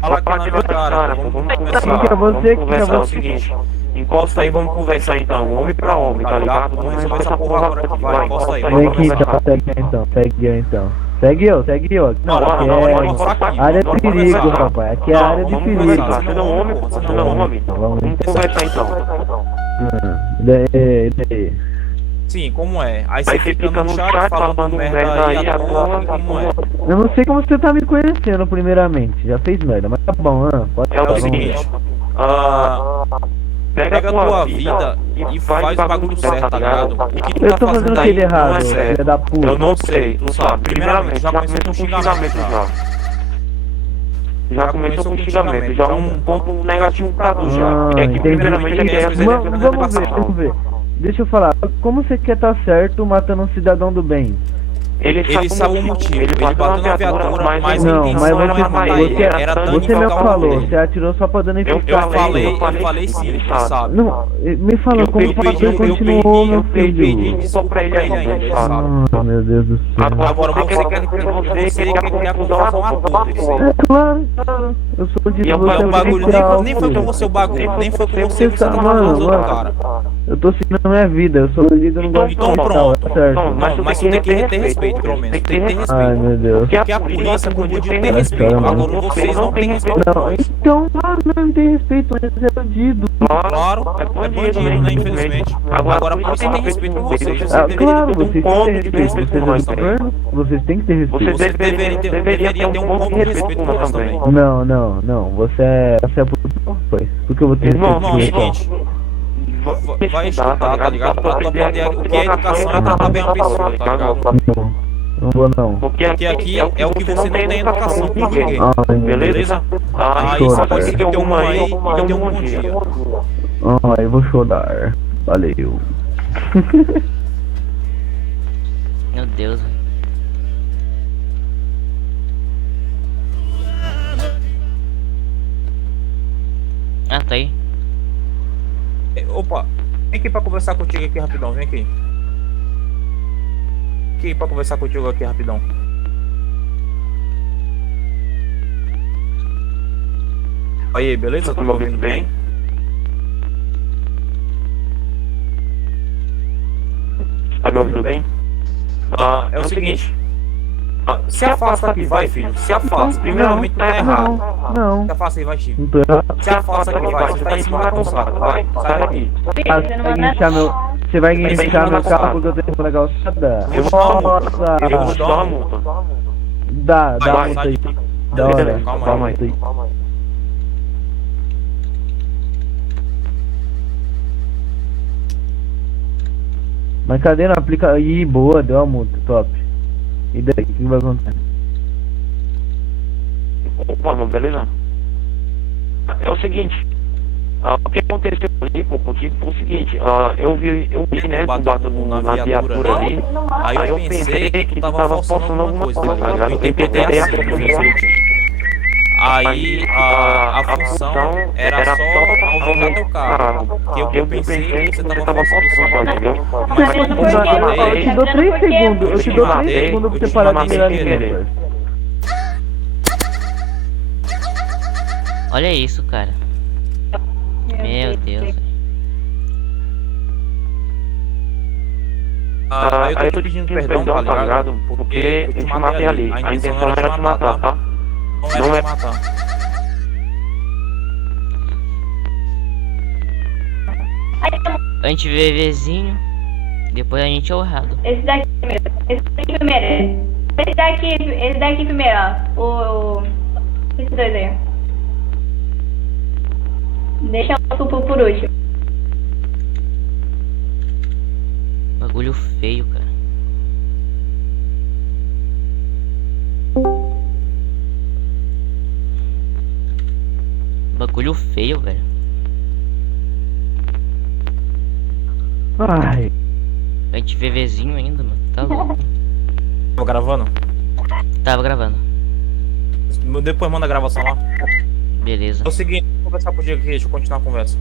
Fala aqui na minha cara, pô, vamos conversar. Que é você, Vamos que é conversar, é o você. seguinte. Encosta aí, vamos conversar então, homem pra homem, tá ligado? Vamos resolver essa porra agora aqui, vai, encosta aí, Vem vamos aqui então, conversar. segue eu então, segue eu. Não, Bora, aqui não, é bora encostar aqui, área vamos de perigo, conversar. rapaz. Aqui é área de Vamos perigo. conversar, você não é homem, pô, você não é homem. Vamos Vamos conversar então. daí. Sim, como é? Aí você fica no chat falando merda aí à toa, como é? Eu não sei como você tá me conhecendo primeiramente. Já fez merda, mas tá bom, pode É o vamos seguinte, pega a tua vida e faz o bagulho certo, tá ligado? O que tu Eu tá tô fazendo fazendo o que de aí não é errado, filha certo. da puta. Eu não sei, tu sabe. Primeiramente, já começou com xingamento já. Já começou com xingamento, já um ponto negativo pra tu já. É que entendi. primeiramente aqui as coisas dentro da Vamos ver, educação. vamos ver. Deixa eu falar, como você quer tá certo matando um cidadão do bem? Ele sabe o motivo, ele bateu na viatura, mas a Não, mas intenção não era matar ele, era você me danificar o falou, nome você dele. atirou só pra danificar Eu falei sim, ele sabe. Não, me fala, como você continuou, meu Eu pedi filho? só pra ele ainda, ele sabe. Ah, meu Deus do céu. Agora você quer a confusão a todos. Claro, eu sou de E você, o bagulho nem foi com filho. você o bagulho, nem foi com você, você tá, tava mano, arrasando, mano. cara. Eu tô seguindo a minha vida, eu sou líder, eu não gosto de Então tal, pronto, é certo. não, mas tu tem que ter respeito, pelo menos, tem que ter Ai, respeito. meu Deus. Porque a polícia podia ter respeito, agora vocês não têm respeito. Não, então, não tem respeito, mas é bandido. Claro, é bandido, né, infelizmente. Agora a polícia tem respeito por vocês, vocês Ah, deveriam claro, ter um vocês têm que ponto ter de respeito, respeito por nós também. vocês têm que ter respeito. Vocês deveriam ter um ponto de respeito por nós também. Não, você é foi. Porque eu vou ter Não, é o respeito. seguinte, vai estudar, tá ligado? Pra tu aprender o que é educação e tratar bem a pessoa, tá ligado? Não vou não. Porque aqui é o que você não tem educação com ninguém, Ai, beleza? Aí você pode seguir teu rumo aí e ter um bom dia. Ai, eu vou chorar. Valeu. Meu Deus, velho. Ah, tá aí. Opa, vem aqui pra conversar contigo aqui rapidão, vem aqui. Aqui pra conversar contigo aqui rapidão. Aí, beleza? Tá me ouvindo bem? Tá me ouvindo bem? É o seguinte. Se afasta aqui, vai filho. Se afasta. Primeiramente tá errado. Não. Se afasta aí, vai Chico. Não tô errado. Se afasta aqui, vai. Você tá em cima da calçada, vai. Sai daqui. Você vai guinchar meu carro porque eu tenho que legal. Eu vou dar uma multa. Eu vou dar uma multa. Dá Vai, multa sai aí. daqui. Da hora. Calma aí. Mas cadê não aplica? Ih, boa, deu a multa, top. E daí, o que vai acontecer? Opa, mano, beleza? É o seguinte. O que aconteceu ali, pô, contigo foi o seguinte, eu vi, né, tu batendo na viatura ali, aí eu pensei que tu tava forçando alguma coisa, tá ligado? Eu interpretei assim, aí a função era só alvejar teu carro, que eu pensei que você tava forçando isso, entendeu? Mas como eu te Eu te dou 3 segundos, eu te dou 3 segundos pra você parar de mirar em mim, parceiro. Olha isso, cara. Meu Deus, velho. Aí eu tô pedindo perdão, tá ligado? Porque eu te matei ali, a intenção não era te matar, tá? Não é matar. A gente vê vizinho, depois a gente é o errado. Esse daqui primeiro. Esse daqui primeiro, ó. Esses dois aí. Deixa o supo por último. Bagulho feio, cara. Bagulho feio, velho. Ai, A gente vê vizinho ainda, mano. Tá louco. Tava gravando? Tava gravando. Depois manda a gravação lá. Beleza. É o seguinte, vou conversar contigo aqui, deixa eu continuar a conversa.